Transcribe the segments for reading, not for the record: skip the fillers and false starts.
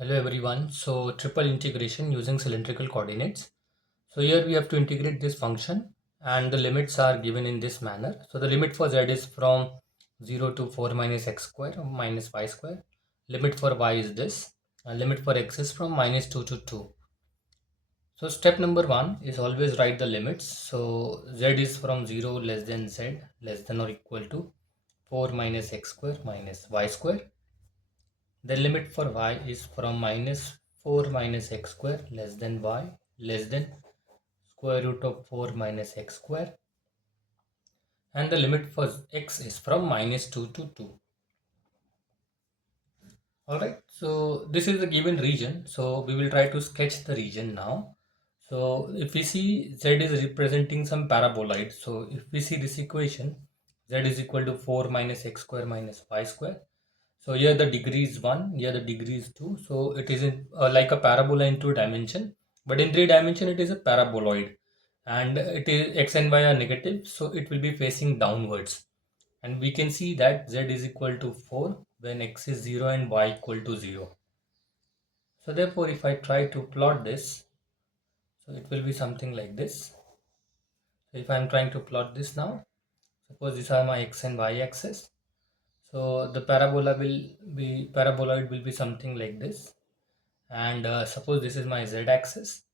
Hello everyone. So triple integration using cylindrical coordinates. So here we have to integrate this function and the limits are given in this manner. So the limit for z is from 0 to 4 minus x square minus y square. Limit for y is this. And limit for x is from minus 2 to 2. So step number 1 is always write the limits. So z is from 0 less than z less than or equal to 4 minus x square minus y square. The limit for y is from minus 4 minus x square less than y less than square root of 4 minus x square, and the limit for x is from minus 2 to 2. Alright, so this is the given region. So we will try to sketch the region now. So if we see z is representing some paraboloid. So if we see this equation, z is equal to 4 minus x square minus y square. So here the degree is 1, here the degree is 2. So it is like a parabola in 2 dimension, but in 3 dimension it is a paraboloid, and it is x and y are negative, so it will be facing downwards. And we can see that z is equal to 4 when x is 0 and y equal to 0. So therefore if I try to plot this, so it will be something like this. So if I am trying to plot this now, suppose these are my x and y axis. So the paraboloid will be something like this, and suppose this is my z-axis.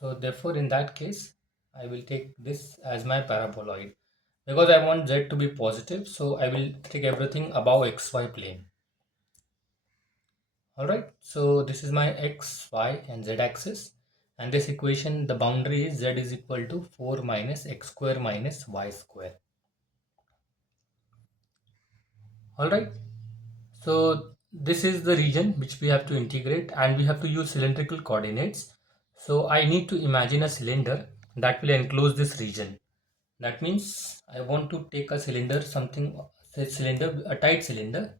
So therefore in that case I will take this as my paraboloid, because I want z to be positive, so I will take everything above xy plane. Alright, so this is my x, y and z axis, and this equation, the boundary is z is equal to 4 minus x square minus y square. Alright, so this is the region which we have to integrate, and we have to use cylindrical coordinates. So I need to imagine a cylinder that will enclose this region. That means I want to take a cylinder, a tight cylinder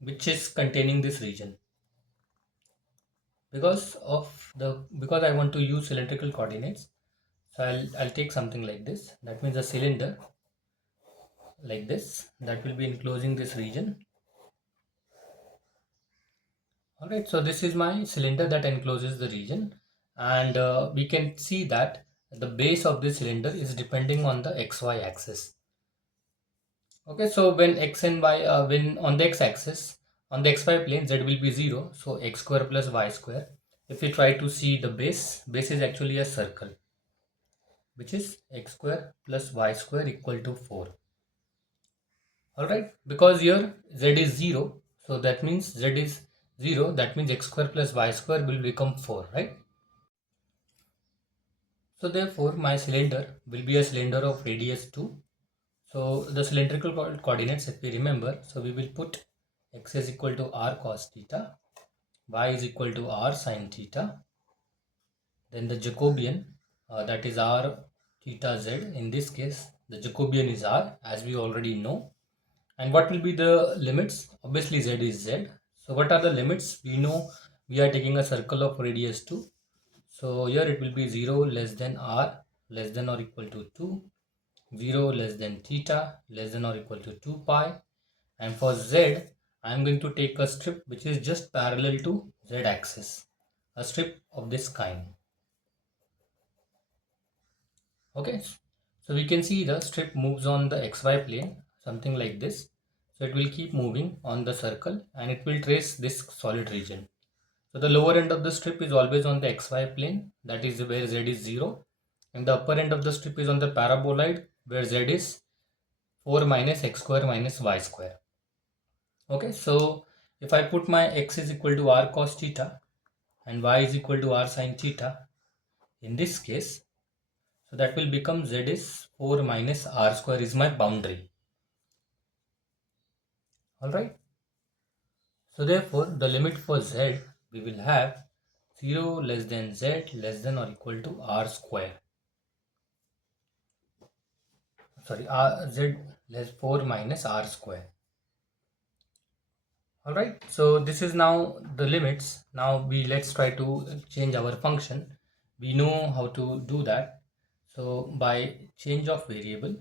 which is containing this region. Because I want to use cylindrical coordinates, so I'll take something like this. That means a cylinder like this that will be enclosing this region. Alright, so this is my cylinder that encloses the region, and we can see that the base of this cylinder is depending on the xy axis. Okay, so when x and y, when on the x-axis, on the xy plane, z will be 0, so x square plus y square. If we try to see the base is actually a circle, which is x square plus y square equal to 4. Alright, because here z is 0, so that means z is 0, that means x square plus y square will become 4, right? So therefore my cylinder will be a cylinder of radius 2. So the cylindrical coordinates, if we remember, so we will put x is equal to r cos theta, y is equal to r sin theta, then the Jacobian, that is r theta z. In this case the Jacobian is r, as we already know. And what will be the limits? Obviously z is z. So what are the limits? We know we are taking a circle of radius 2. So here it will be 0 less than r less than or equal to 2, 0 less than theta less than or equal to 2 pi, and for z I am going to take a strip which is just parallel to z axis, a strip of this kind. Okay, so we can see the strip moves on the xy plane, something like this. So it will keep moving on the circle and it will trace this solid region. So the lower end of the strip is always on the xy plane, that is where z is 0, and the upper end of the strip is on the paraboloid where z is 4 minus x square minus y square. Okay, so if I put my x is equal to r cos theta and y is equal to r sin theta in this case, so that will become z is 4 minus r square is my boundary. Alright, so therefore the limit for z we will have 0 less than z less than or equal to r square. Sorry, z less 4 minus r square. Alright, so this is now the limits. Now let's try to change our function. We know how to do that. So by change of variable,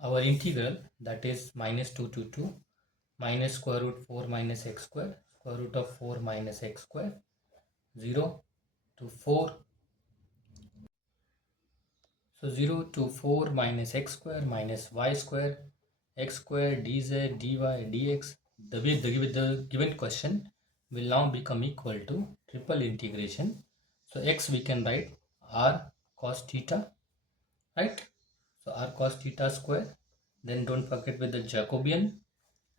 our integral, that is minus 2 to 2, minus square root 4 minus x square, square root of 4 minus x square, 0 to 4. So 0 to 4 minus x square minus y square, x square dz dy dx. The given question will now become equal to triple integration. So x we can write r cos theta, right? So r cos theta square. Then don't forget with the Jacobian,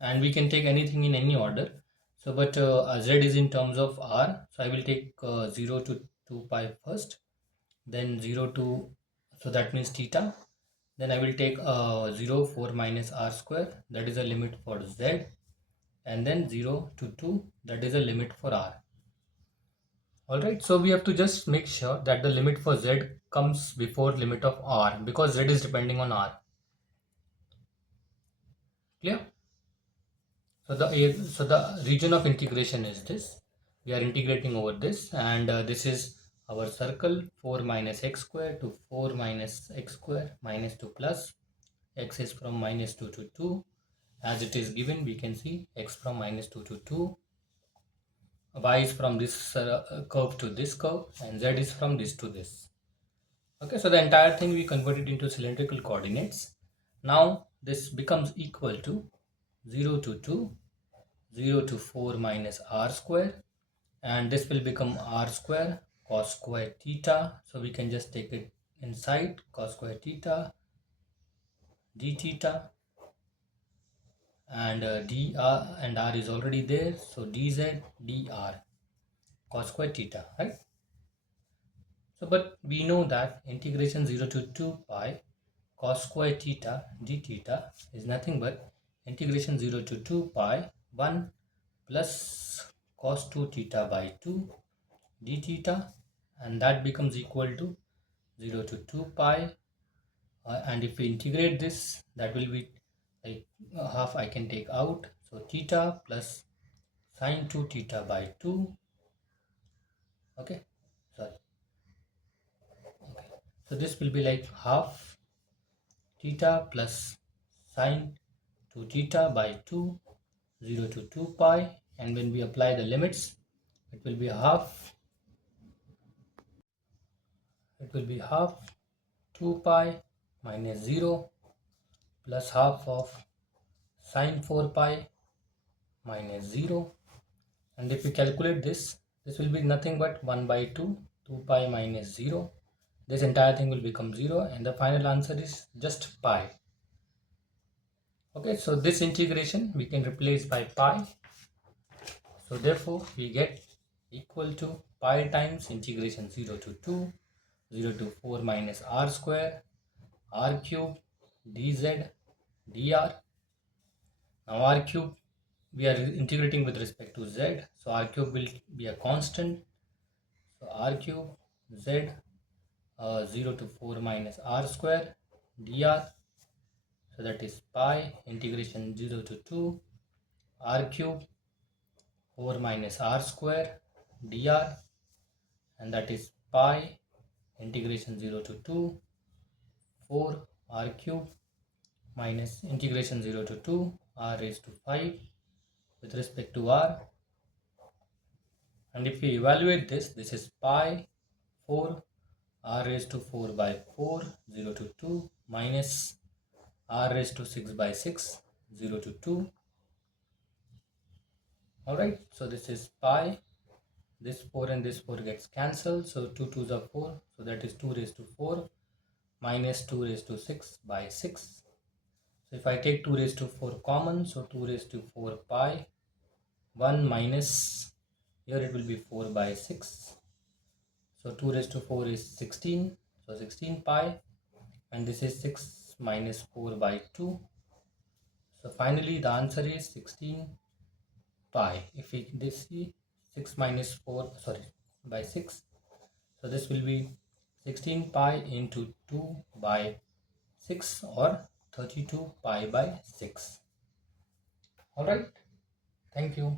and we can take anything in any order. So but z is in terms of r, so I will take 0 to 2 pi first, then 0 to, so that means theta. Then I will take 0 4 minus r square, that is a limit for z, and then 0 to 2, that is a limit for r. Alright, so we have to just make sure that the limit for z comes before limit of r, because z is depending on r. Clear? So the region of integration is this. We are integrating over this, and this is our circle 4 minus x square to 4 minus x square minus 2 plus x is from minus 2 to 2. As it is given, we can see x from minus 2 to 2, y is from this curve to this curve, and z is from this to this. Okay, so the entire thing we converted into cylindrical coordinates. Now this becomes equal to 0 to 2, 0 to 4 minus r square, and this will become r square cos square theta. So we can just take it inside, cos square theta d theta, and dr and r is already there, so dz dr cos square theta, right? So but we know that integration 0 to 2 pi cos square theta d theta is nothing but integration 0 to 2 pi 1 plus cos 2 theta by 2 d theta, and that becomes equal to 0 to 2 pi, and if we integrate this, that will be like half I can take out, so theta plus sine 2 theta by 2. Okay, sorry. Okay, so this will be like half theta plus sine 2 theta by 2, 0 to 2 pi, and when we apply the limits, it will be half, it will be half 2 pi minus 0 plus half of sine 4 pi minus 0, and if we calculate this, this will be nothing but 1 by 2, 2 pi minus 0. This entire thing will become 0, and the final answer is just pi. Okay, so this integration we can replace by pi. So therefore we get equal to pi times integration 0 to 2, 0 to 4 minus r square, r cube dz dr. Now r cube we are integrating with respect to z, so r cube will be a constant. So r cube z 0 to 4 minus r square dr, so that is pi integration 0 to 2 r cube 4 minus r square dr, and that is pi integration 0 to 2 4 r cube minus integration 0 to 2 r raised to 5 with respect to r. And if we evaluate this, this is pi 4 r raised to 4 by 4, 0 to 2 minus r raised to 6 by 6, 0 to 2. Alright, so this is pi. This 4 and this 4 gets cancelled, so 2 2s are 4, so that is 2 raised to 4 minus 2 raised to 6 by 6. So if I take 2 raised to 4 common, so 2 raised to 4 pi, 1 minus, here it will be 4 by 6. So 2 raised to 4 is 16, so 16 pi, and this is 6 minus 4 by 2. So finally the answer is 16 pi. If we this see 6 minus 4, sorry, by 6, so this will be 16 pi into 2 by 6, or 32 pi by 6. Alright, thank you.